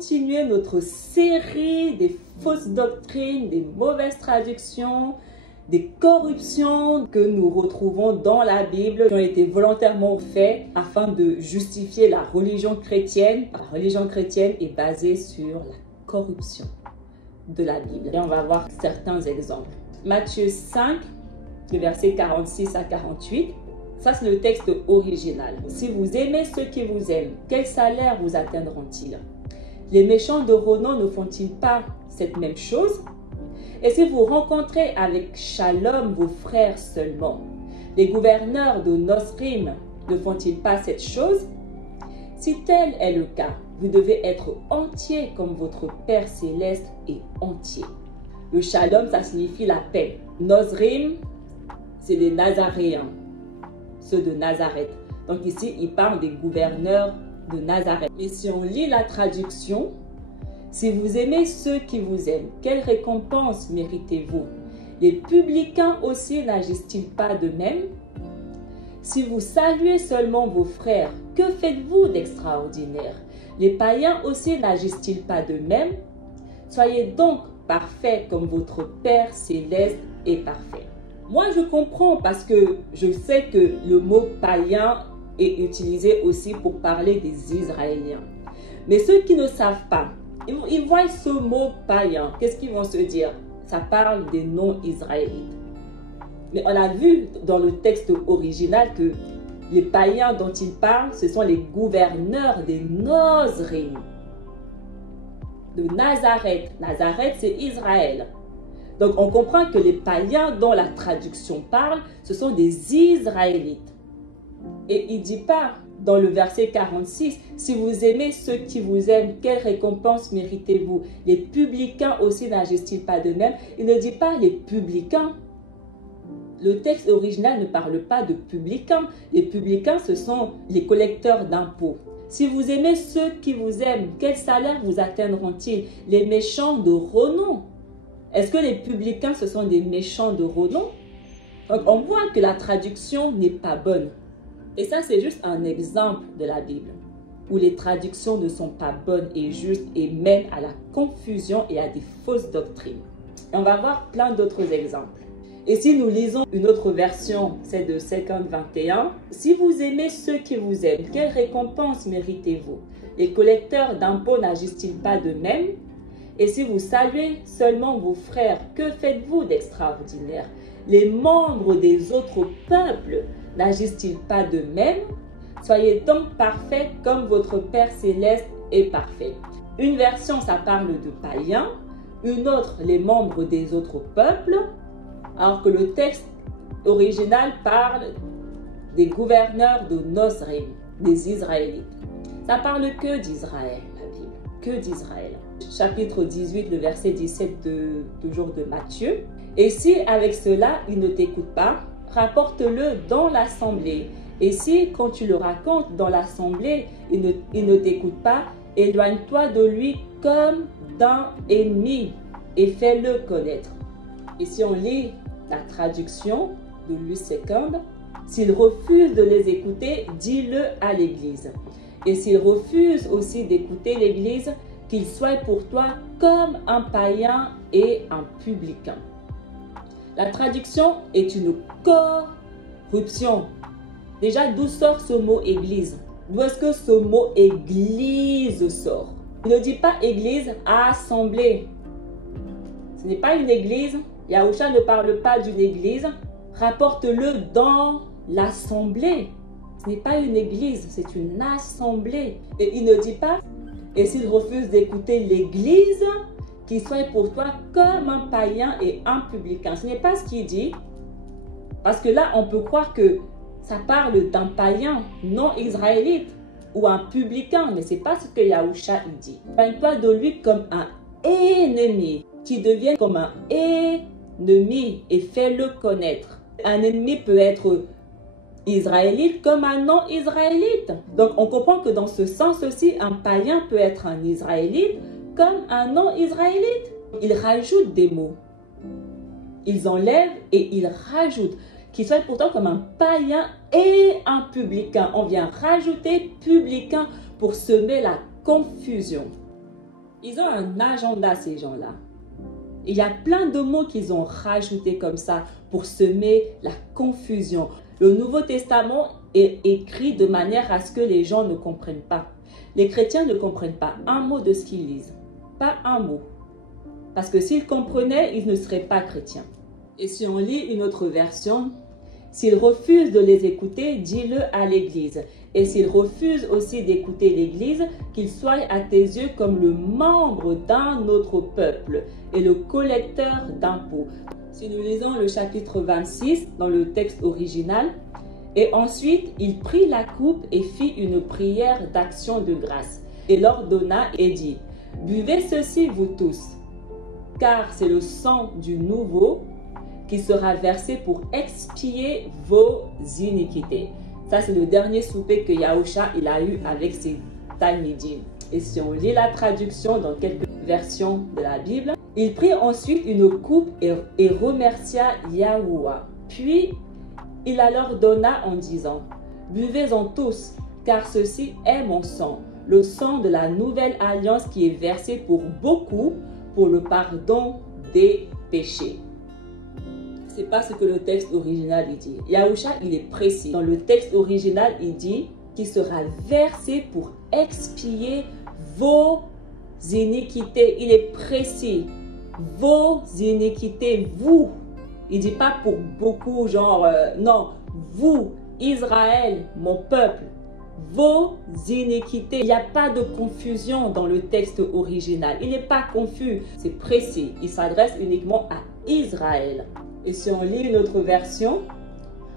continuer notre série des fausses doctrines, des mauvaises traductions, des corruptions que nous retrouvons dans la Bible, qui ont été volontairement faites afin de justifier la religion chrétienne. La religion chrétienne est basée sur la corruption de la Bible. Et on va voir certains exemples. Matthieu 5, le verset 46 à 48. Ça, c'est le texte original. Si vous aimez ceux qui vous aiment, quel salaire vous atteindront-ils? Les méchants de renom ne font-ils pas cette même chose? Et si vous rencontrez avec shalom vos frères seulement, les gouverneurs de Nosrim ne font-ils pas cette chose? Si tel est le cas, vous devez être entier comme votre Père céleste est entier. Le shalom, ça signifie la paix. Nosrim, c'est les Nazaréens, ceux de Nazareth. Donc ici, il parle des gouverneurs de Nazareth. Et si on lit la traduction, si vous aimez ceux qui vous aiment, quelle récompense méritez-vous? Les publicains aussi n'agissent-ils pas de même? Si vous saluez seulement vos frères, que faites-vous d'extraordinaire? Les païens aussi n'agissent-ils pas de même? Soyez donc parfaits comme votre Père céleste est parfait. Moi, je comprends parce que je sais que le mot païen est utilisé aussi pour parler des Israéliens. Mais ceux qui ne savent pas, ils voient ce mot païen. Qu'est-ce qu'ils vont se dire? Ça parle des non-israélites. Mais on a vu dans le texte original que les païens dont il parle, ce sont les gouverneurs des Nosrim, de Nazareth. Nazareth, c'est Israël. Donc on comprend que les païens dont la traduction parle, ce sont des Israélites. Et il ne dit pas dans le verset 46, si vous aimez ceux qui vous aiment, quelle récompense méritez-vous? Les publicains aussi n'agissent-ils pas de même? Il ne dit pas les publicains. Le texte original ne parle pas de publicains. Les publicains, ce sont les collecteurs d'impôts. Si vous aimez ceux qui vous aiment, quel salaire vous atteindront-ils? Les méchants de renom. Est-ce que les publicains, ce sont des méchants de renom? Donc, on voit que la traduction n'est pas bonne. Et ça, c'est juste un exemple de la Bible, où les traductions ne sont pas bonnes et justes et mènent à la confusion et à des fausses doctrines. Et on va voir plein d'autres exemples. Et si nous lisons une autre version, celle de 50-21, si vous aimez ceux qui vous aiment, quelle récompense méritez-vous? Les collecteurs d'impôts n'agissent-ils pas de même? Et si vous saluez seulement vos frères, que faites-vous d'extraordinaire? Les membres des autres peuples n'agissent-ils pas de même? Soyez donc parfaits comme votre Père céleste est parfait. Une version, ça parle de païens, une autre, les membres des autres peuples, alors que le texte original parle des gouverneurs de Nosrim, des Israélites. Ça parle que d'Israël, la Bible, que d'Israël. Chapitre 18, le verset 17 toujours de Matthieu. Et si avec cela, il ne t'écoute pas, rapporte-le dans l'assemblée. Et si, quand tu le racontes dans l'assemblée, il ne t'écoute pas, éloigne-toi de lui comme d'un ennemi et fais-le connaître. Et si on lit la traduction de Louis II, s'il refuse de les écouter, dis-le à l'Église. Et s'il refuse aussi d'écouter l'Église, qu'il soit pour toi comme un païen et un publicain. La traduction est une corruption. Déjà, d'où sort ce mot église? D'où est-ce que ce mot église sort? Il ne dit pas église, assemblée. Ce n'est pas une église. Yahusha ne parle pas d'une église. Rapporte-le dans l'assemblée. Ce n'est pas une église, c'est une assemblée. Et il ne dit pas, et s'il refuse d'écouter l'église, qu'il soit pour toi comme un païen et un publicain. Ce n'est pas ce qu'il dit. Parce que là, on peut croire que ça parle d'un païen non israélite ou un publicain, mais ce n'est pas ce que Yahusha dit. Éloigne-toi de lui comme un ennemi, qui devienne comme un ennemi et fais-le connaître. Un ennemi peut être israélite comme un non-israélite. Donc on comprend que dans ce sens aussi, un païen peut être un israélite comme un non-israélite. Ils rajoutent des mots. Ils enlèvent et ils rajoutent. Qu'il soit pourtant comme un païen et un publicain. On vient rajouter publicain pour semer la confusion. Ils ont un agenda, ces gens-là. Il y a plein de mots qu'ils ont rajoutés comme ça pour semer la confusion. Le Nouveau Testament est écrit de manière à ce que les gens ne comprennent pas. Les chrétiens ne comprennent pas un mot de ce qu'ils lisent. Pas un mot. Parce que s'ils comprenaient, ils ne seraient pas chrétiens. Et si on lit une autre version, s'ils refusent de les écouter, dis-le à l'Église. Et s'ils refusent aussi d'écouter l'Église, qu'ils soient à tes yeux comme le membre d'un autre peuple et le collecteur d'impôts. Si nous lisons le chapitre 26 dans le texte original, et ensuite il prit la coupe et fit une prière d'action de grâce, et leur donna et dit, « Buvez ceci vous tous, car c'est le sang du nouveau qui sera versé pour expier vos iniquités. » Ça, c'est le dernier souper que Yahusha il a eu avec ses Talmidim. Et si on lit la traduction dans quelques versions de la Bible, il prit ensuite une coupe et remercia Yahuwah. Puis, il la leur donna en disant, « Buvez-en tous, car ceci est mon sang, le sang de la nouvelle alliance qui est versé pour beaucoup pour le pardon des péchés. » C'est pas ce que le texte original il dit. Yahusha, il est précis. Dans le texte original, il dit qu'il sera versé pour expier vos iniquités. Il est précis. Vos iniquités, vous. Il dit pas pour beaucoup, genre, non. Vous, Israël, mon peuple, vos iniquités. Il n'y a pas de confusion dans le texte original. Il n'est pas confus. C'est précis. Il s'adresse uniquement à Israël. Et si on lit une autre version,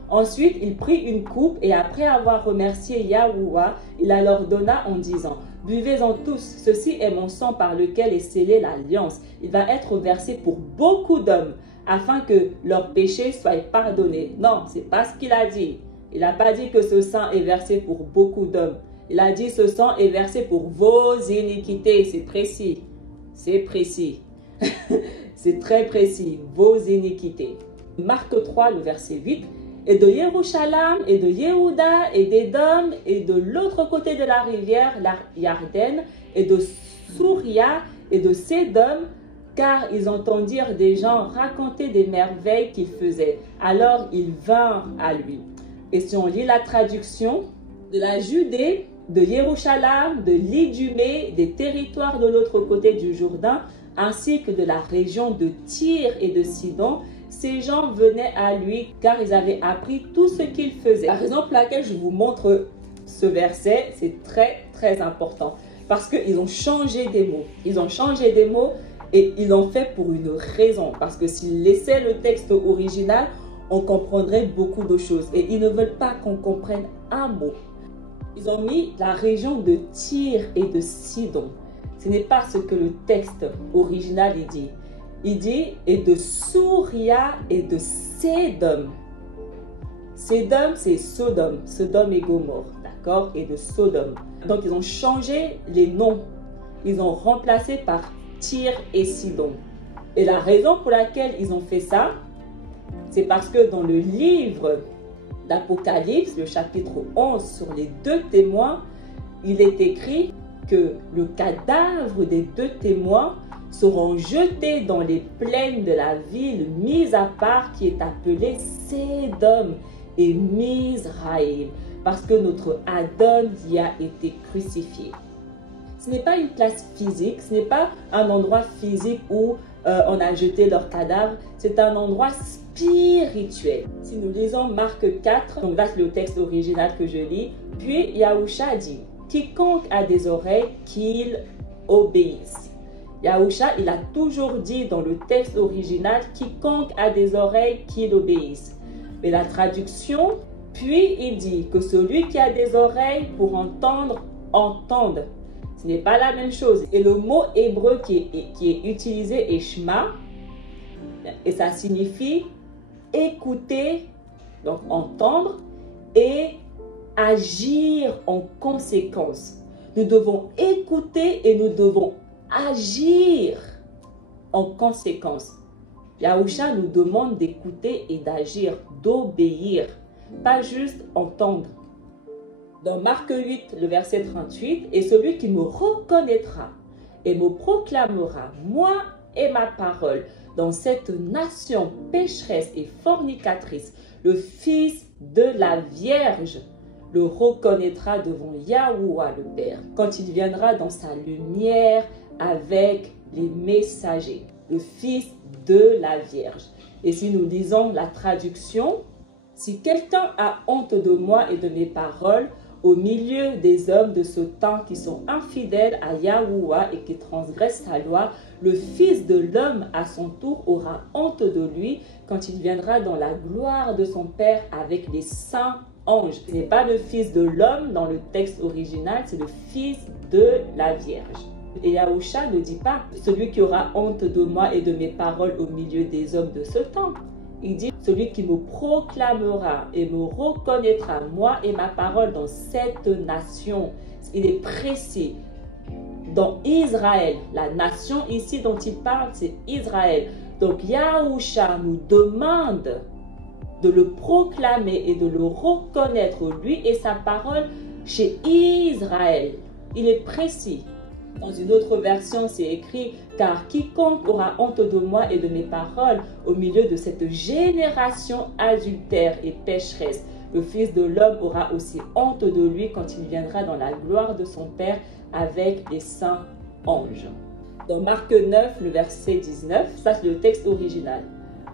ensuite il prit une coupe et après avoir remercié Yahuwah, il la leur donna en disant, « Buvez-en tous, ceci est mon sang par lequel est scellée l'alliance. Il va être versé pour beaucoup d'hommes, afin que leurs péchés soient pardonnés. » Non, c'est pas ce qu'il a dit. Il n'a pas dit que ce sang est versé pour beaucoup d'hommes. Il a dit ce sang est versé pour vos iniquités. C'est précis. C'est précis. C'est très précis, vos iniquités. Marc 3, le verset 8. Et de Yerushalayim, et de Yehuda, et d'Édom, et de l'autre côté de la rivière, la Yarden, et de Souria, et de Sédom, car ils entendirent des gens raconter des merveilles qu'il faisait. Alors ils vinrent à lui. Et si on lit la traduction, de la Judée, de Yerushalayim, de l'Idumée, des territoires de l'autre côté du Jourdain, ainsi que de la région de Tyr et de Sidon, ces gens venaient à lui car ils avaient appris tout ce qu'il faisait. La raison pour laquelle je vous montre ce verset, c'est très important. Parce qu'ils ont changé des mots. Ils ont changé des mots et ils l'ont fait pour une raison. Parce que s'ils laissaient le texte original, on comprendrait beaucoup de choses. Et ils ne veulent pas qu'on comprenne un mot. Ils ont mis la région de Tyr et de Sidon. Ce n'est pas ce que le texte original il dit. Il dit et de Souria et de Sédom. Sédom, c'est Sodome. Sodome et Gomorrhe, d'accord? Et de Sodome. Donc, ils ont changé les noms. Ils ont remplacé par Tyr et Sidon. Et la raison pour laquelle ils ont fait ça, c'est parce que dans le livre d'Apocalypse, le chapitre 11, sur les 2 témoins, il est écrit que le cadavre des 2 témoins seront jetés dans les plaines de la ville mise à part qui est appelée Sédom et Misraïm, parce que notre Adon y a été crucifié. Ce n'est pas une place physique, ce n'est pas un endroit physique où on a jeté leur cadavre, c'est un endroit spirituel. Si nous lisons Marc 4, donc là c'est le texte original que je lis, puis Yahusha dit, quiconque a des oreilles, qu'il obéisse. Yahusha, il a toujours dit dans le texte original, quiconque a des oreilles, qu'il obéisse. Mais la traduction, puis il dit que celui qui a des oreilles pour entendre, entende. Ce n'est pas la même chose. Et le mot hébreu qui est utilisé est shema, et ça signifie écouter, donc entendre, et agir en conséquence. Nous devons écouter et nous devons agir en conséquence. Yahusha nous demande d'écouter et d'agir, d'obéir, pas juste entendre. Dans Marc 8, le verset 38, « Et celui qui me reconnaîtra et me proclamera, moi et ma parole, dans cette nation pécheresse et fornicatrice, le Fils de la Vierge le reconnaîtra devant Yahuwah le Père, quand il viendra dans sa lumière avec les messagers, le Fils de la Vierge. Et si nous lisons la traduction, si quelqu'un a honte de moi et de mes paroles, au milieu des hommes de ce temps qui sont infidèles à Yahuwah et qui transgressent sa loi, le Fils de l'homme à son tour aura honte de lui quand il viendra dans la gloire de son Père avec les saints anges. Ce n'est pas le Fils de l'homme dans le texte original, c'est le Fils de la Vierge. Et Yahusha ne dit pas celui qui aura honte de moi et de mes paroles au milieu des hommes de ce temps. Il dit celui qui me proclamera et me reconnaîtra, moi et ma parole, dans cette nation. Il est précis. Dans Israël, la nation ici dont il parle, c'est Israël. Donc Yahusha nous demande de le proclamer et de le reconnaître, lui et sa parole, chez Israël. Il est précis. Dans une autre version, c'est écrit « Car quiconque aura honte de moi et de mes paroles au milieu de cette génération adultère et pécheresse, le Fils de l'homme aura aussi honte de lui quand il viendra dans la gloire de son Père avec les saints anges. » Dans Marc 9, le verset 19, ça c'est le texte original.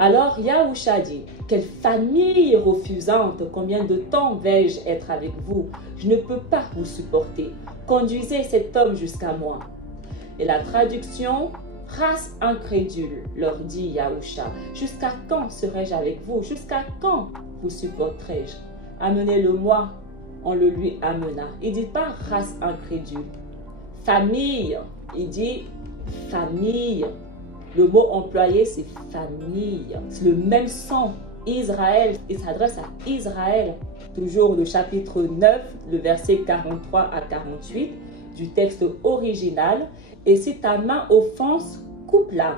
Alors Yahusha dit, « Quelle famille refusante, combien de temps vais-je être avec vous? Je ne peux pas vous supporter. Conduisez cet homme jusqu'à moi. » Et la traduction, « Race incrédule, leur dit Yahusha, jusqu'à quand serai-je avec vous? Jusqu'à quand vous supporterai-je? Amenez-le-moi. » On le lui amena. Il ne dit pas « race incrédule ». Famille, il dit « famille ». Le mot employé, c'est famille. C'est le même sang, Israël. Il s'adresse à Israël. Toujours le chapitre 9, le verset 43 à 48 du texte original. Et si ta main offense, coupe-la.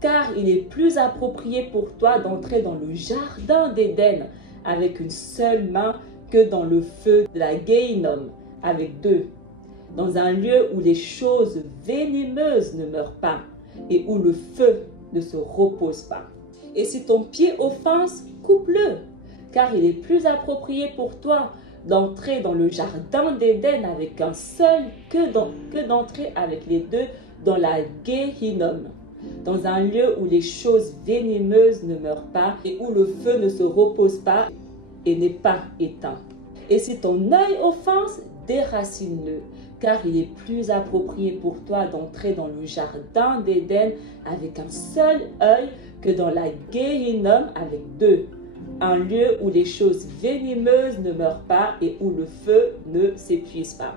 Car il est plus approprié pour toi d'entrer dans le jardin d'Éden avec une seule main que dans le feu de la Guéhinom avec deux. Dans un lieu où les choses venimeuses ne meurent pas et où le feu ne se repose pas. Et si ton pied offense, coupe-le, car il est plus approprié pour toi d'entrer dans le jardin d'Éden avec un seul que d'entrer avec les deux dans la Guéhinom, dans un lieu où les choses venimeuses ne meurent pas et où le feu ne se repose pas et n'est pas éteint. Et si ton œil offense, déracine-le, car il est plus approprié pour toi d'entrer dans le jardin d'Éden avec un seul œil que dans la Guéhinom avec deux, un lieu où les choses venimeuses ne meurent pas et où le feu ne s'épuise pas.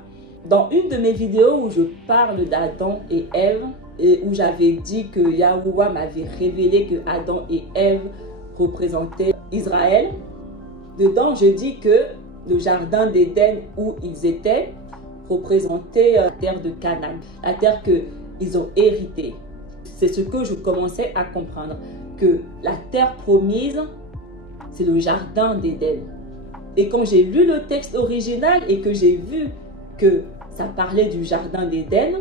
Dans une de mes vidéos où je parle d'Adam et Ève, et où j'avais dit que Yahuwah m'avait révélé que Adam et Ève représentaient Israël, dedans je dis que le jardin d'Éden où ils étaient représentait la terre de Canaan, la terre qu'ils ont héritée. C'est ce que je commençais à comprendre, que la terre promise, c'est le jardin d'Éden. Et quand j'ai lu le texte original et que j'ai vu que ça parlait du jardin d'Éden,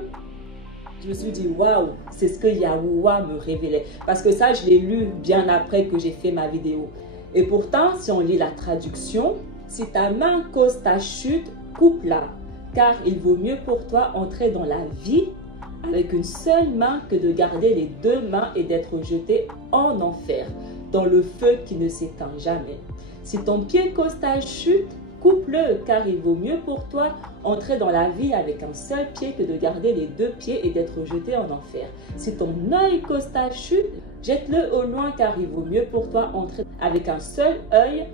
je me suis dit, waouh, c'est ce que Yahuwah me révélait. Parce que ça, je l'ai lu bien après que j'ai fait ma vidéo. Et pourtant, si on lit la traduction, si ta main cause ta chute, coupe-la. Car il vaut mieux pour toi entrer dans la vie avec une seule main que de garder les deux mains et d'être jeté en enfer, dans le feu qui ne s'éteint jamais. Si ton pied cause ta chute, coupe-le, car il vaut mieux pour toi entrer dans la vie avec un seul pied que de garder les deux pieds et d'être jeté en enfer. Si ton œil cause ta chute, jette-le au loin, car il vaut mieux pour toi entrer avec un seul œil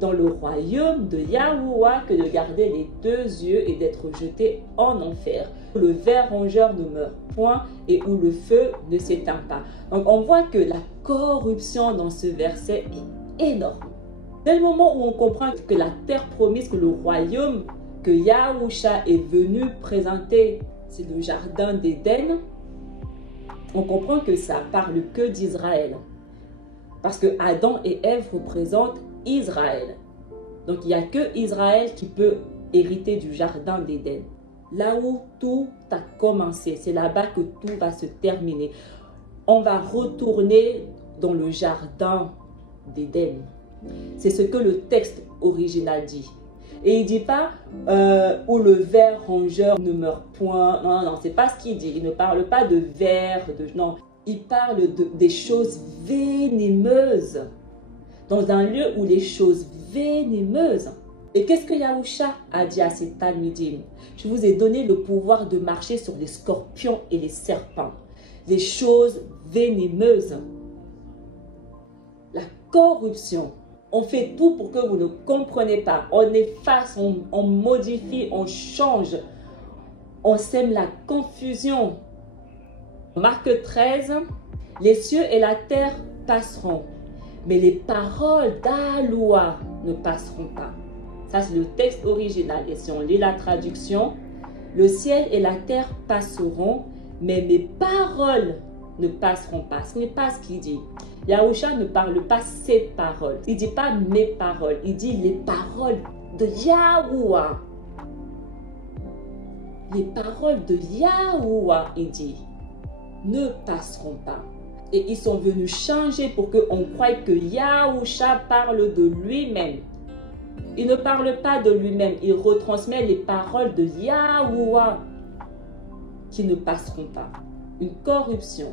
dans le royaume de Yahuwah que de garder les deux yeux et d'être jeté en enfer, où le ver rongeur ne meurt point et où le feu ne s'éteint pas. Donc on voit que la corruption dans ce verset est énorme. Dès le moment où on comprend que la terre promise, que le royaume que Yahusha est venu présenter, c'est le jardin d'Éden, on comprend que ça parle que d'Israël. Parce que Adam et Ève représentent Israël. Donc il n'y a que Israël qui peut hériter du jardin d'Éden. là où tout a commencé. C'est là-bas que tout va se terminer. On va retourner dans le jardin d'Éden. C'est ce que le texte original dit. Et il ne dit pas où le ver rongeur ne meurt point. Non, non, c'est pas ce qu'il dit. Il ne parle pas de ver, non. Il parle des choses venimeuses. Dans un lieu où les choses venimeuses. Et qu'est-ce que Yahusha a dit à ses talmidim? Je vous ai donné le pouvoir de marcher sur les scorpions et les serpents. Les choses venimeuses. La corruption. On fait tout pour que vous ne compreniez pas. On efface, on modifie, on change. On sème la confusion. Marc 13. Les cieux et la terre passeront, mais les paroles d'Aloua ne passeront pas. Ça, c'est le texte original. Et si on lit la traduction, le ciel et la terre passeront, mais mes paroles ne passeront pas. Ce n'est pas ce qu'il dit. Yahusha ne parle pas ses paroles. Il ne dit pas mes paroles. Il dit les paroles de Yahuwah. Les paroles de Yahuwah, il dit, ne passeront pas. Et ils sont venus changer pour qu'on croie que Yahusha parle de lui-même. Il ne parle pas de lui-même. Il retransmet les paroles de Yahuwah qui ne passeront pas. Une corruption.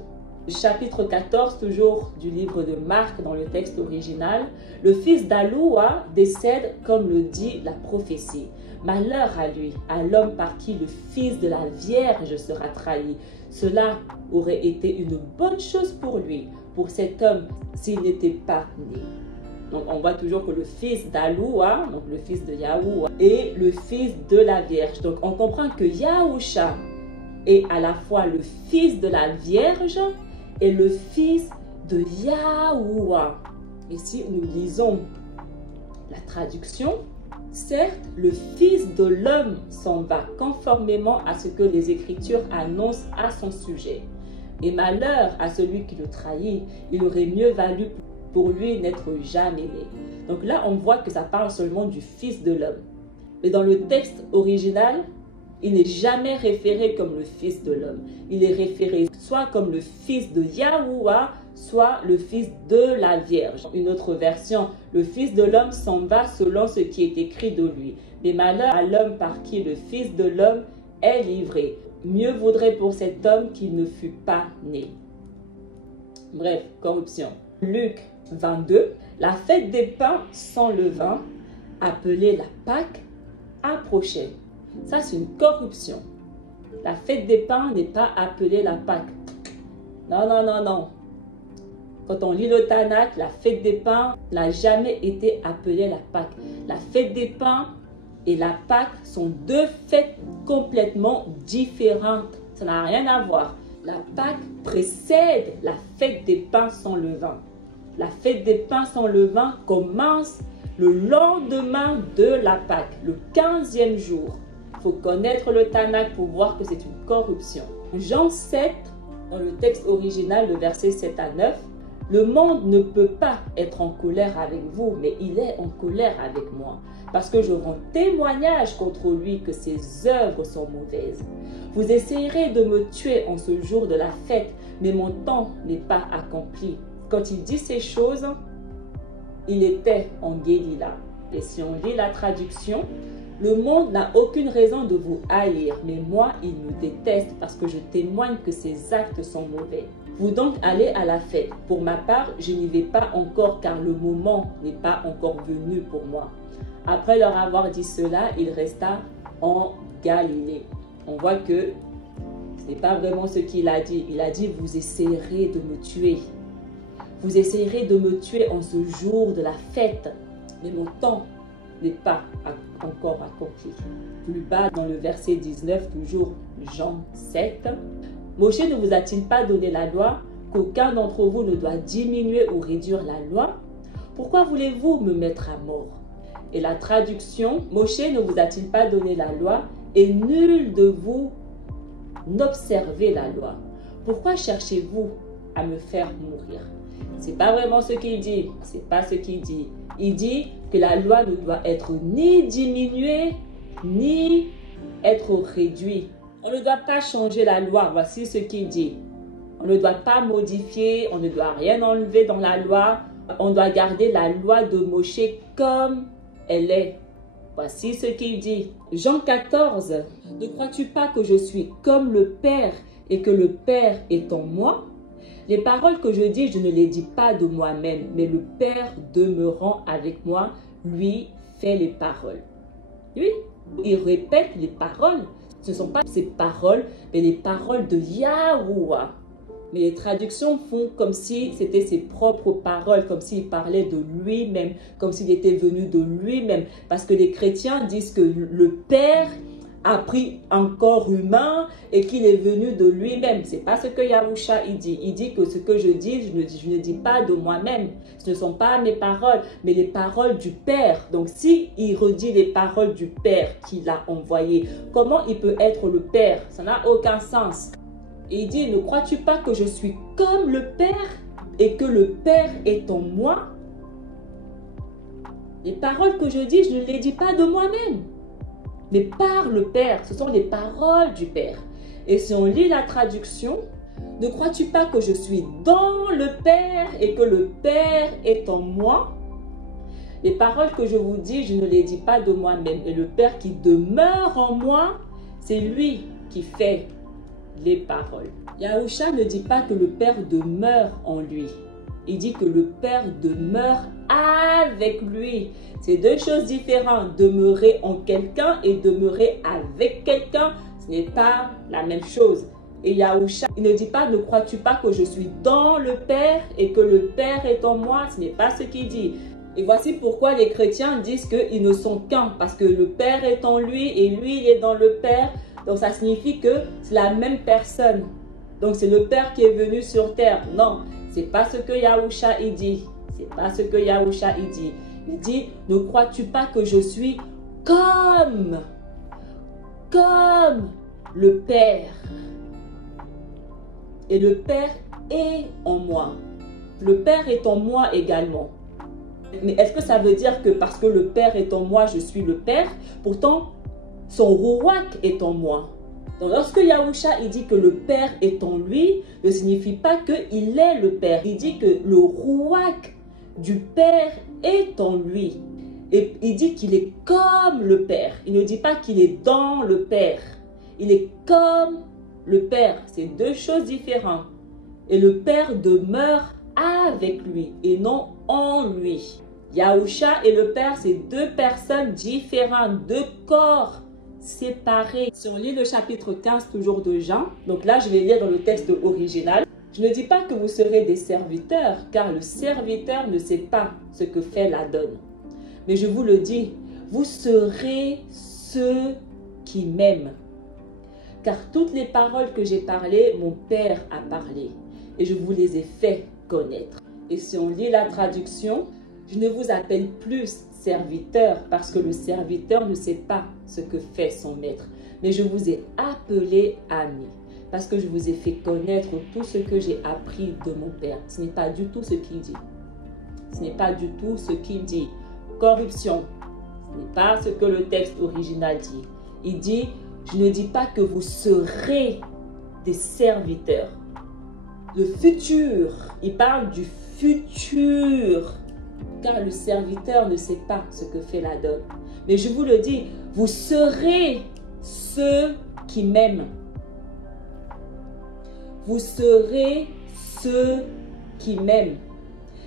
Chapitre 14, toujours du livre de Marc dans le texte original. Le fils d'Aloua décède comme le dit la prophétie. Malheur à lui, à l'homme par qui le fils de la Vierge sera trahi. Cela aurait été une bonne chose pour lui, pour cet homme, s'il n'était pas né. Donc on voit toujours que le fils d'Aloua, donc le fils de Yahuwah, est le fils de la Vierge. Donc on comprend que Yahusha est à la fois le fils de la Vierge et le fils de Yahuwah. Et si nous lisons la traduction, certes, le Fils de l'homme s'en va conformément à ce que les Écritures annoncent à son sujet. Et malheur à celui qui le trahit, il aurait mieux valu pour lui n'être jamais né. Donc là, on voit que ça parle seulement du Fils de l'homme. Mais dans le texte original, il n'est jamais référé comme le Fils de l'homme. Il est référé soit comme le Fils de Yahuwah, soit le Fils de la Vierge. Une autre version, le Fils de l'homme s'en va selon ce qui est écrit de lui. Mais malheur à l'homme par qui le Fils de l'homme est livré. Mieux vaudrait pour cet homme qu'il ne fût pas né. Bref, corruption. Luc 22, la fête des pains sans levain, appelée la Pâque, approchait. Ça, c'est une corruption. La fête des pains n'est pas appelée la Pâque. Non, non, non, non. Quand on lit le Tanakh, la fête des pains n'a jamais été appelée la Pâque. La fête des pains et la Pâque sont deux fêtes complètement différentes. Ça n'a rien à voir. La Pâque précède la fête des pains sans levain. La fête des pains sans levain commence le lendemain de la Pâque, le 15e jour. Il faut connaître le Tanakh pour voir que c'est une corruption. Jean 7, dans le texte original, le verset 7 à 9, le monde ne peut pas être en colère avec vous, mais il est en colère avec moi, parce que je rends témoignage contre lui que ses œuvres sont mauvaises. Vous essayerez de me tuer en ce jour de la fête, mais mon temps n'est pas accompli. Quand il dit ces choses, il était en Guélila. Et si on lit la traduction, le monde n'a aucune raison de vous haïr, mais moi, il me déteste parce que je témoigne que ses actes sont mauvais. Vous donc allez à la fête. Pour ma part, je n'y vais pas encore car le moment n'est pas encore venu pour moi. Après leur avoir dit cela, il resta en Galilée. On voit que ce n'est pas vraiment ce qu'il a dit. Il a dit, vous essayerez de me tuer. Vous essayerez de me tuer en ce jour de la fête, mais mon temps n'est pas encore accompli. Plus bas dans le verset 19, toujours Jean 7, Moshe ne vous a-t-il pas donné la loi qu'aucun d'entre vous ne doit diminuer ou réduire la loi? Pourquoi voulez-vous me mettre à mort? Et la traduction, Moshe ne vous a-t-il pas donné la loi et nul de vous n'observez la loi? Pourquoi cherchez-vous à me faire mourir? C'est pas vraiment ce qu'il dit. C'est pas ce qu'il dit. Il dit que la loi ne doit être ni diminuée ni être réduit. On ne doit pas changer la loi. Voici ce qu'il dit. On ne doit pas modifier, on ne doit rien enlever dans la loi. On doit garder la loi de Moshe comme elle est. Voici ce qu'il dit. Jean 14. Ne crois-tu pas que je suis comme le Père et que le Père est en moi? Les paroles que je dis, je ne les dis pas de moi-même, mais le Père demeurant avec moi, lui fait les paroles. Oui, il répète les paroles. Ce ne sont pas ses paroles, mais les paroles de Yahuwah. Mais les traductions font comme si c'était ses propres paroles, comme s'il parlait de lui-même, comme s'il était venu de lui-même. Parce que les chrétiens disent que le Père a pris un corps humain et qu'il est venu de lui-même. Ce n'est pas ce que Yahusha il dit. Il dit que ce que je dis, je ne dis pas de moi-même. Ce ne sont pas mes paroles, mais les paroles du Père. Donc si il redit les paroles du Père qu'il a envoyé, comment il peut être le Père? Ça n'a aucun sens. Il dit, ne crois-tu pas que je suis comme le Père et que le Père est en moi? Les paroles que je dis, je ne les dis pas de moi-même, mais par le Père. Ce sont les paroles du Père. Et si on lit la traduction, ne crois-tu pas que je suis dans le Père et que le Père est en moi? Les paroles que je vous dis, je ne les dis pas de moi-même. Et le Père qui demeure en moi, c'est lui qui fait les paroles. Yahusha ne dit pas que le Père demeure en lui. Il dit que le Père demeure avec lui. C'est deux choses différentes. Demeurer en quelqu'un et demeurer avec quelqu'un, ce n'est pas la même chose. Et Yahusha, il ne dit pas, ne crois-tu pas que je suis dans le Père et que le Père est en moi? Ce n'est pas ce qu'il dit. Et voici pourquoi les chrétiens disent qu'ils ne sont qu'un, parce que le Père est en lui et lui, il est dans le Père. Donc ça signifie que c'est la même personne. Donc c'est le Père qui est venu sur terre. Non, c'est pas ce que Yahusha il dit. C'est pas ce que Yahusha il dit. Il dit, ne crois-tu pas que je suis comme le Père? Et le Père est en moi. Le Père est en moi également. Mais est-ce que ça veut dire que parce que le Père est en moi, je suis le Père? Pourtant, son rouak est en moi. Donc lorsque Yahusha il dit que le Père est en lui, ne signifie pas qu'il est le Père. Il dit que le rouak du Père est en lui. Et il dit qu'il est comme le Père. Il ne dit pas qu'il est dans le Père. Il est comme le Père. C'est deux choses différentes. Et le Père demeure avec lui et non en lui. Yahusha et le Père, c'est deux personnes différentes, deux corps séparés. Si on lit le chapitre 15 toujours de Jean, donc là je vais lire dans le texte original. Je ne dis pas que vous serez des serviteurs, car le serviteur ne sait pas ce que fait la donne. Mais je vous le dis, vous serez ceux qui m'aiment. Car toutes les paroles que j'ai parlées, mon Père a parlé, et je vous les ai fait connaître. Et si on lit la traduction, je ne vous appelle plus serviteur, parce que le serviteur ne sait pas ce que fait son maître. Mais je vous ai appelé ami, parce que je vous ai fait connaître tout ce que j'ai appris de mon Père. Ce n'est pas du tout ce qu'il dit. Ce n'est pas du tout ce qu'il dit. Corruption, ce n'est pas ce que le texte original dit. Il dit, je ne dis pas que vous serez des serviteurs. Le futur, il parle du futur, car le serviteur ne sait pas ce que fait la donne. Mais je vous le dis, vous serez ceux qui m'aiment. Vous serez ceux qui m'aiment.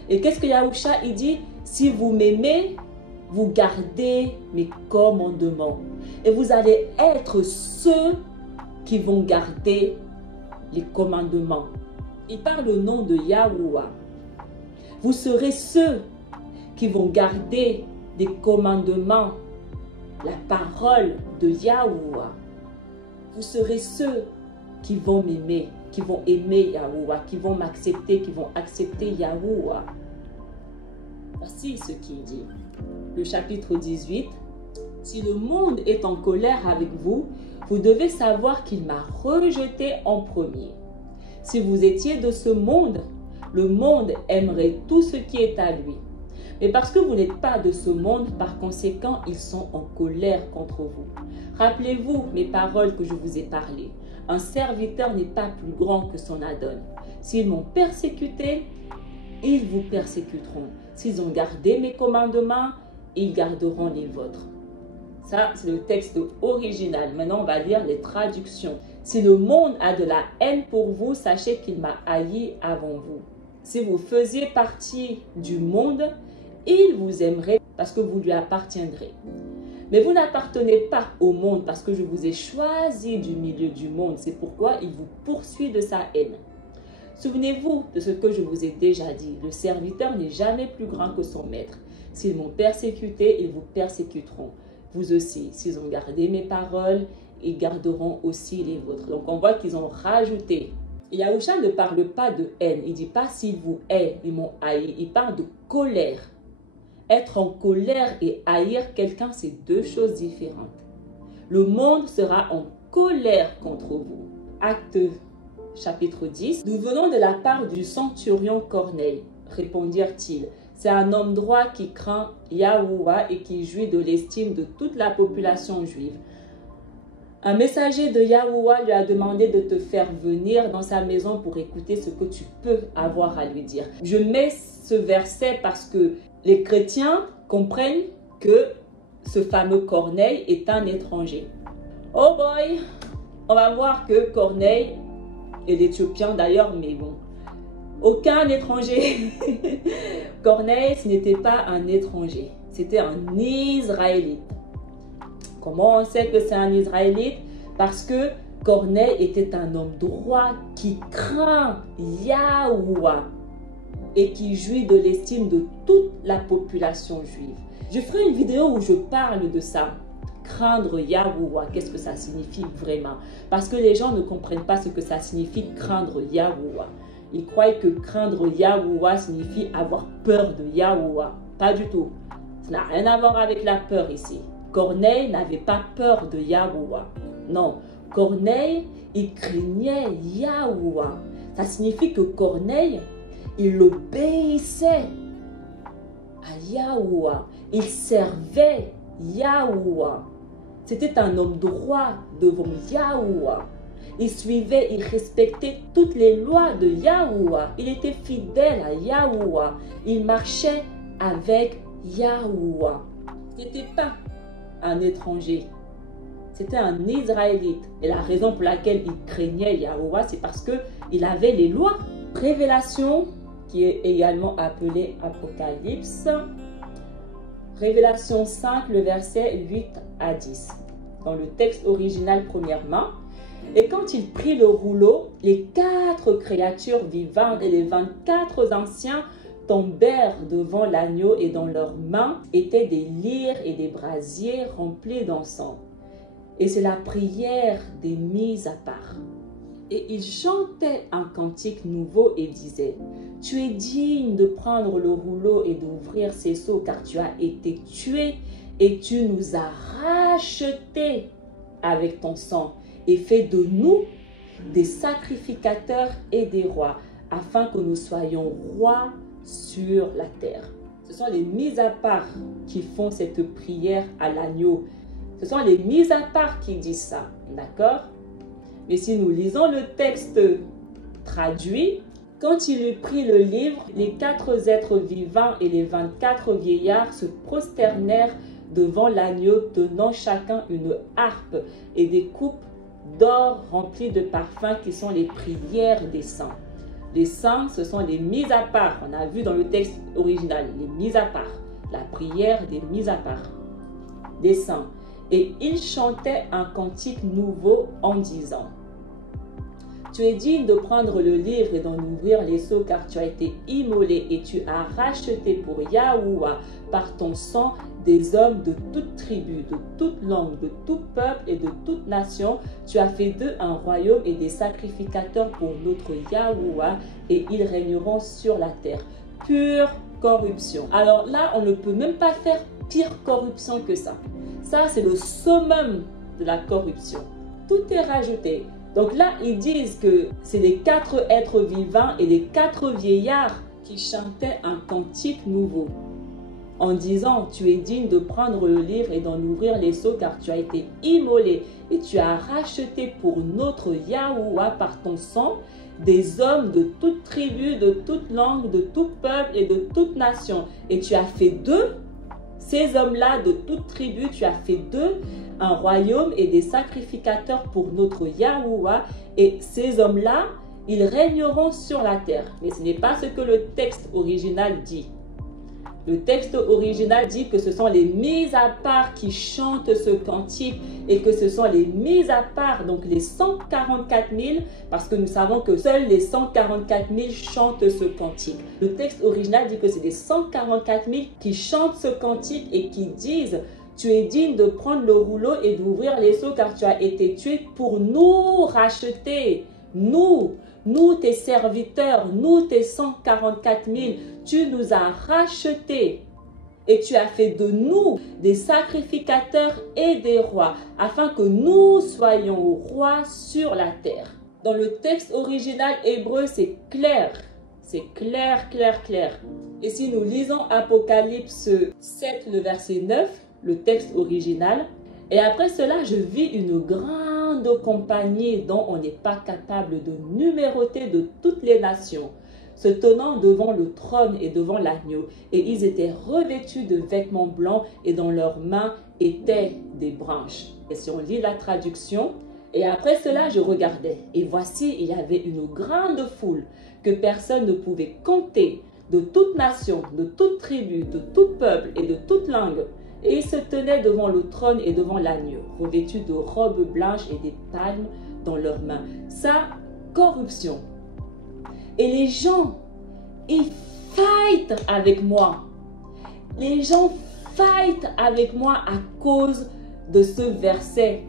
Et qu'est-ce que Yahusha il dit? Si vous m'aimez, vous gardez mes commandements. Et vous allez être ceux qui vont garder les commandements. Il parle au nom de Yahuwah. Vous serez ceux qui vont garder les commandements, la parole de Yahuwah. Vous serez ceux qui vont m'aimer, qui vont aimer Yahuwah, qui vont m'accepter, qui vont accepter Yahuwah. Voici ce qu'il dit. Le chapitre 18. Si le monde est en colère avec vous, vous devez savoir qu'il m'a rejeté en premier. Si vous étiez de ce monde, le monde aimerait tout ce qui est à lui. Mais parce que vous n'êtes pas de ce monde, par conséquent, ils sont en colère contre vous. Rappelez-vous mes paroles que je vous ai parlées. Un serviteur n'est pas plus grand que son adon. S'ils m'ont persécuté, ils vous persécuteront. S'ils ont gardé mes commandements, ils garderont les vôtres. Ça, c'est le texte original. Maintenant, on va lire les traductions. Si le monde a de la haine pour vous, sachez qu'il m'a haï avant vous. Si vous faisiez partie du monde, il vous aimerait parce que vous lui appartiendrez. Mais vous n'appartenez pas au monde parce que je vous ai choisi du milieu du monde. C'est pourquoi il vous poursuit de sa haine. Souvenez-vous de ce que je vous ai déjà dit. Le serviteur n'est jamais plus grand que son maître. S'ils m'ont persécuté, ils vous persécuteront. Vous aussi, s'ils ont gardé mes paroles, ils garderont aussi les vôtres. Donc on voit qu'ils ont rajouté. Yahusha ne parle pas de haine. Il ne dit pas s'ils vous haïssent, ils m'ont haï. Il parle de colère. Être en colère et haïr quelqu'un, c'est deux choses différentes. Le monde sera en colère contre vous. Acte chapitre 10. Nous venons de la part du centurion Corneille, répondirent-ils. C'est un homme droit qui craint Yahuwah et qui jouit de l'estime de toute la population juive. Un messager de Yahuwah lui a demandé de te faire venir dans sa maison pour écouter ce que tu peux avoir à lui dire. Je mets ce verset parce que les chrétiens comprennent que ce fameux Corneille est un étranger. Oh boy, on va voir que Corneille est l'Éthiopien d'ailleurs, mais bon, aucun étranger. Corneille, ce n'était pas un étranger, c'était un Israélite. Comment on sait que c'est un Israélite? Parce que Corneille était un homme droit qui craint Yahuwah et qui jouit de l'estime de toute la population juive. Je ferai une vidéo où je parle de ça. Craindre Yahuwah, qu'est-ce que ça signifie vraiment? Parce que les gens ne comprennent pas ce que ça signifie craindre Yahuwah. Ils croient que craindre Yahuwah signifie avoir peur de Yahuwah. Pas du tout. Ça n'a rien à voir avec la peur ici. Corneille n'avait pas peur de Yahuwah. Non, Corneille, il craignait Yahuwah. Ça signifie que Corneille, il obéissait à Yahuwah. Il servait Yahuwah. C'était un homme droit devant Yahuwah. Il suivait, il respectait toutes les lois de Yahuwah. Il était fidèle à Yahuwah. Il marchait avec Yahuwah. Ce n'était pas un étranger. C'était un Israélite. Et la raison pour laquelle il craignait Yahuwah, c'est parce qu'il avait les lois. Révélation, qui est également appelée Apocalypse. Révélation 5, le verset 8 à 10. Dans le texte original premièrement. Et quand il prit le rouleau, les 4 créatures vivantes et les 24 anciens tombèrent devant l'agneau et dans leurs mains étaient des lyres et des brasiers remplis d'encens. Et c'est la prière des mis à part. Et ils chantaient un cantique nouveau et disaient: Tu es digne de prendre le rouleau et d'ouvrir ses seaux, car tu as été tué et tu nous as rachetés avec ton sang et fait de nous des sacrificateurs et des rois, afin que nous soyons rois sur la terre. Ce sont les mis à part qui font cette prière à l'agneau. Ce sont les mis à part qui disent ça, d'accord? Mais si nous lisons le texte traduit, quand il eut pris le livre, les 4 êtres vivants et les 24 vieillards se prosternèrent devant l'agneau, tenant chacun une harpe et des coupes d'or remplies de parfums qui sont les prières des saints. Les saints, ce sont les mis à part. On a vu dans le texte original, les mis à part. La prière des mis à part, des saints. Et ils chantaient un cantique nouveau en disant: Tu es digne de prendre le livre et d'en ouvrir les seaux, car tu as été immolé et tu as racheté pour Yahuwah par ton sang des hommes de toute tribu, de toute langue, de tout peuple et de toute nation. Tu as fait d'eux un royaume et des sacrificateurs pour notre Yahuwah, et ils régneront sur la terre. Pure corruption. Alors là, on ne peut même pas faire pire corruption que ça. Ça, c'est le summum de la corruption. Tout est rajouté. Donc là, ils disent que c'est les 4 êtres vivants et les 4 vieillards qui chantaient un cantique nouveau. en disant, tu es digne de prendre le livre et d'en ouvrir les sceaux car tu as été immolé et tu as racheté pour notre Yahuwah par ton sang des hommes de toute tribu, de toute langue, de tout peuple et de toute nation. Et tu as fait d'eux, ces hommes-là de toute tribu, tu as fait d'eux un royaume et des sacrificateurs pour notre Yahuwah. Et ces hommes-là, ils régneront sur la terre. Mais ce n'est pas ce que le texte original dit. Le texte original dit que ce sont les mis à part qui chantent ce cantique et que ce sont les mis à part, donc les 144 000, parce que nous savons que seuls les 144 000 chantent ce cantique. Le texte original dit que c'est les 144 000 qui chantent ce cantique et qui disent « Tu es digne de prendre le rouleau et d'ouvrir les sceaux car tu as été tué pour nous racheter. Nous, tes serviteurs, nous, tes 144 000, tu nous as rachetés et tu as fait de nous des sacrificateurs et des rois, afin que nous soyons rois sur la terre. » Dans le texte original hébreu, c'est clair. C'est clair, clair, clair. Et si nous lisons Apocalypse 7, le verset 9, le texte original, « Et après cela, je vis une grande compagnie dont on n'est pas capable de numéroter de toutes les nations, se tenant devant le trône et devant l'agneau. Et ils étaient revêtus de vêtements blancs et dans leurs mains étaient des branches. » Et si on lit la traduction, « Et après cela, je regardais, et voici, il y avait une grande foule que personne ne pouvait compter, de toute nation, de toute tribu, de tout peuple et de toute langue. Et ils se tenaient devant le trône et devant l'agneau, revêtus de robes blanches et des palmes dans leurs mains. » Ça, corruption. Et les gens, ils fight avec moi. Les gens fight avec moi à cause de ce verset.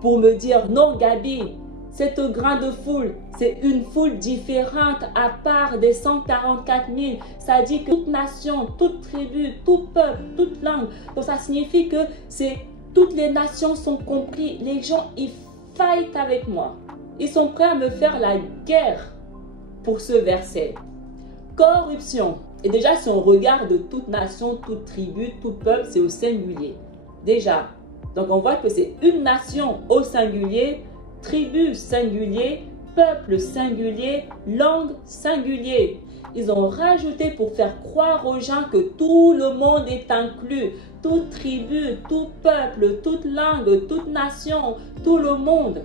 Pour me dire, non Gabi, cette grande foule, c'est une foule différente à part des 144 000. Ça dit que toute nation, toute tribu, tout peuple, toute langue. Donc ça signifie que toutes les nations sont comprises. Les gens, ils fight avec moi. Ils sont prêts à me faire la guerre pour ce verset. Corruption. Et déjà, si on regarde toute nation, toute tribu, tout peuple, c'est au singulier. Déjà. Donc on voit que c'est une nation au singulier, tribu singulier, peuple singulier, langue singulier. Ils ont rajouté pour faire croire aux gens que tout le monde est inclus. Toute tribu, tout peuple, toute langue, toute nation, tout le monde.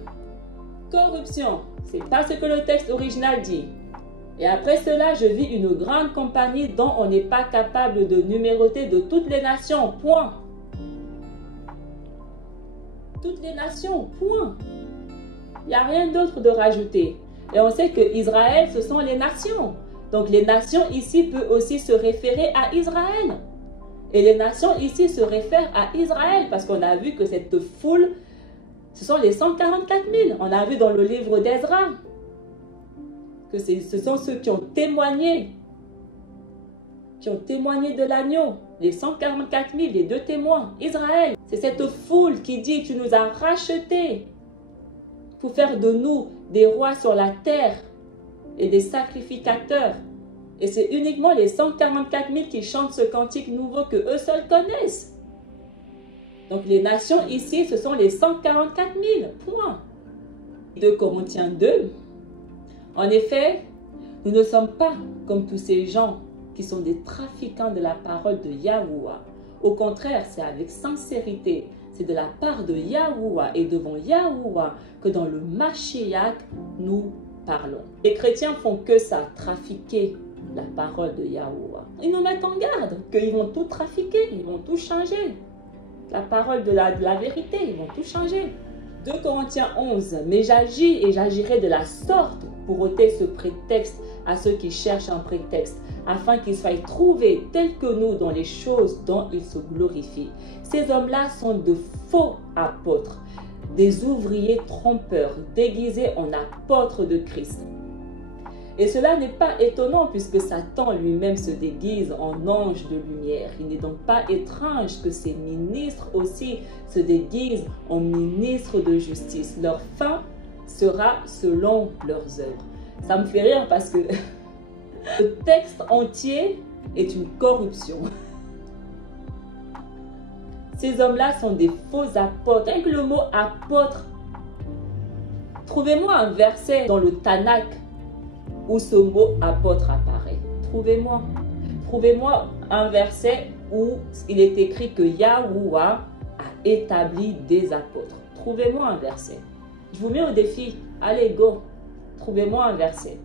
Corruption. C'est pas ce que le texte original dit. Et après cela, je vis une grande compagnie dont on n'est pas capable de numéroter de toutes les nations. Point. Toutes les nations. Point. Il n'y a rien d'autre de rajouter. Et on sait que Israël, ce sont les nations. Donc les nations ici peuvent aussi se référer à Israël. Et les nations ici se réfèrent à Israël parce qu'on a vu que cette foule, ce sont les 144 000. On a vu dans le livre d'Ezra que ce sont ceux qui ont témoigné de l'agneau. Les 144 000, les deux témoins, Israël. C'est cette foule qui dit, tu nous as rachetés pour faire de nous des rois sur la terre et des sacrificateurs. Et c'est uniquement les 144 000 qui chantent ce cantique nouveau que eux seuls connaissent. Donc les nations ici, ce sont les 144 000. Point. 2 Corinthiens 2. En effet, nous ne sommes pas comme tous ces gens qui sont des trafiquants de la parole de Yahuwah. Au contraire, c'est avec sincérité. C'est de la part de Yahuwah et devant Yahuwah que dans le Mashiach, nous parlons. Les chrétiens font que ça, trafiquer la parole de Yahuwah. Ils nous mettent en garde qu'ils vont tout trafiquer, ils vont tout changer. La parole de la vérité, ils vont tout changer. 2 Corinthiens 11. Mais j'agis et j'agirai de la sorte pour ôter ce prétexte à ceux qui cherchent un prétexte, afin qu'ils soient trouvés tels que nous dans les choses dont ils se glorifient. Ces hommes-là sont de faux apôtres, des ouvriers trompeurs, déguisés en apôtres de Christ. Et cela n'est pas étonnant puisque Satan lui-même se déguise en ange de lumière. Il n'est donc pas étrange que ses ministres aussi se déguisent en ministres de justice. Leur fin sera selon leurs œuvres. Ça me fait rire parce que le texte entier est une corruption. Ces hommes-là sont des faux apôtres. Avec le mot apôtre, trouvez-moi un verset dans le Tanakh où ce mot apôtre apparaît. Trouvez-moi un verset où il est écrit que Yahuwah a établi des apôtres. Trouvez-moi un verset. Je vous mets au défi. Allez, go. Trouvez-moi un verset.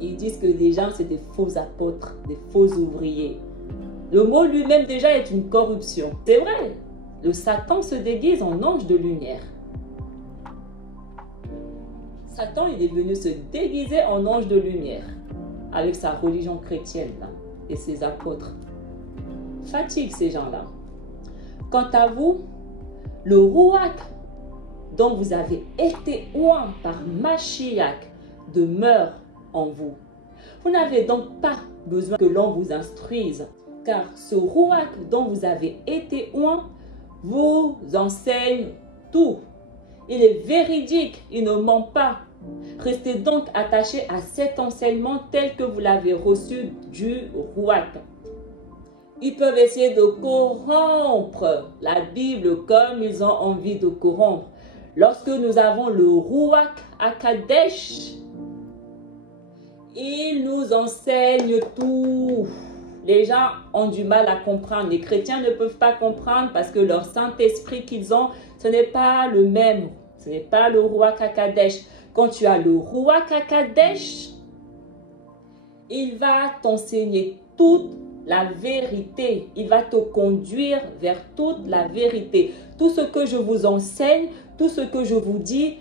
Ils disent que les gens, c'est des faux apôtres, des faux ouvriers. Le mot lui-même déjà est une corruption. C'est vrai. Le Satan se déguise en ange de lumière. Satan, il est venu se déguiser en ange de lumière avec sa religion chrétienne là, et ses apôtres. Fatigue ces gens-là. Quant à vous, le Ruach dont vous avez été oint par Mashiach demeure en vous. Vous n'avez donc pas besoin que l'on vous instruise, car ce Ruach dont vous avez été oint vous enseigne tout. Il est véridique, il ne ment pas. Restez donc attachés à cet enseignement tel que vous l'avez reçu du Ruach. Ils peuvent essayer de corrompre la Bible comme ils ont envie de corrompre. Lorsque nous avons le Ruach HaKodesh, il nous enseigne tout. Les gens ont du mal à comprendre. Les chrétiens ne peuvent pas comprendre parce que leur Saint-Esprit qu'ils ont, ce n'est pas le même. Ce n'est pas le Ruach HaKodesh. Quand tu as le Ruach HaKodesh, il va t'enseigner toute la vérité. Il va te conduire vers toute la vérité. Tout ce que je vous enseigne, tout ce que je vous dis,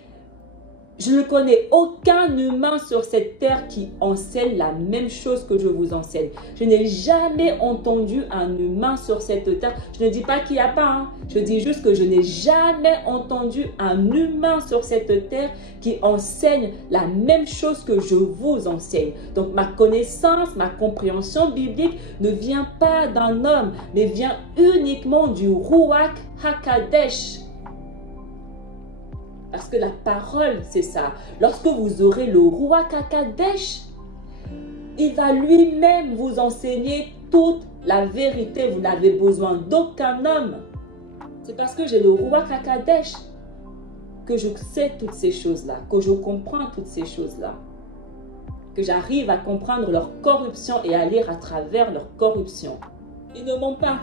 je ne connais aucun humain sur cette terre qui enseigne la même chose que je vous enseigne. Je n'ai jamais entendu un humain sur cette terre. Je ne dis pas qu'il n'y a pas. Hein. Je dis juste que je n'ai jamais entendu un humain sur cette terre qui enseigne la même chose que je vous enseigne. Donc ma connaissance, ma compréhension biblique ne vient pas d'un homme, mais vient uniquement du Ruach HaKodesh. Parce que la parole, c'est ça. Lorsque vous aurez le Ruach HaKodesh, il va lui-même vous enseigner toute la vérité. Vous n'avez besoin d'aucun homme. C'est parce que j'ai le Ruach HaKodesh que je sais toutes ces choses-là, que je comprends toutes ces choses-là, que j'arrive à comprendre leur corruption et à lire à travers leur corruption. Ils ne mentent pas.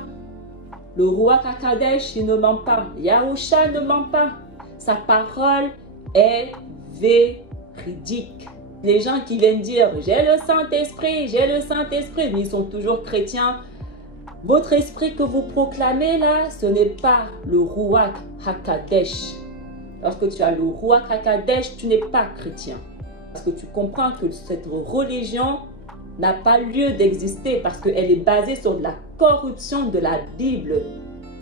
Le Ruach HaKodesh, il ne ment pas. Yahusha ne ment pas. Sa parole est véridique. Les gens qui viennent dire « j'ai le Saint-Esprit, mais ils sont toujours chrétiens. Votre esprit que vous proclamez là, ce n'est pas le Ruach HaKodesh. Lorsque tu as le Ruach HaKodesh, tu n'es pas chrétien. Parce que tu comprends que cette religion n'a pas lieu d'exister parce qu'elle est basée sur de la corruption de la Bible.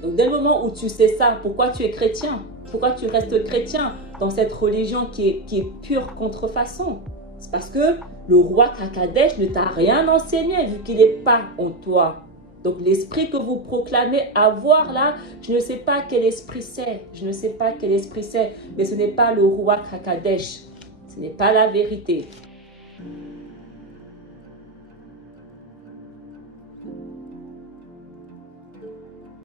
Donc dès le moment où tu sais ça, pourquoi tu es chrétien? Pourquoi tu restes chrétien dans cette religion qui est pure contrefaçon? C'est parce que le Ruach HaKodesh ne t'a rien enseigné vu qu'il n'est pas en toi. Donc l'esprit que vous proclamez avoir là, je ne sais pas quel esprit c'est. Je ne sais pas quel esprit c'est. Mais ce n'est pas le Ruach HaKodesh. Ce n'est pas la vérité.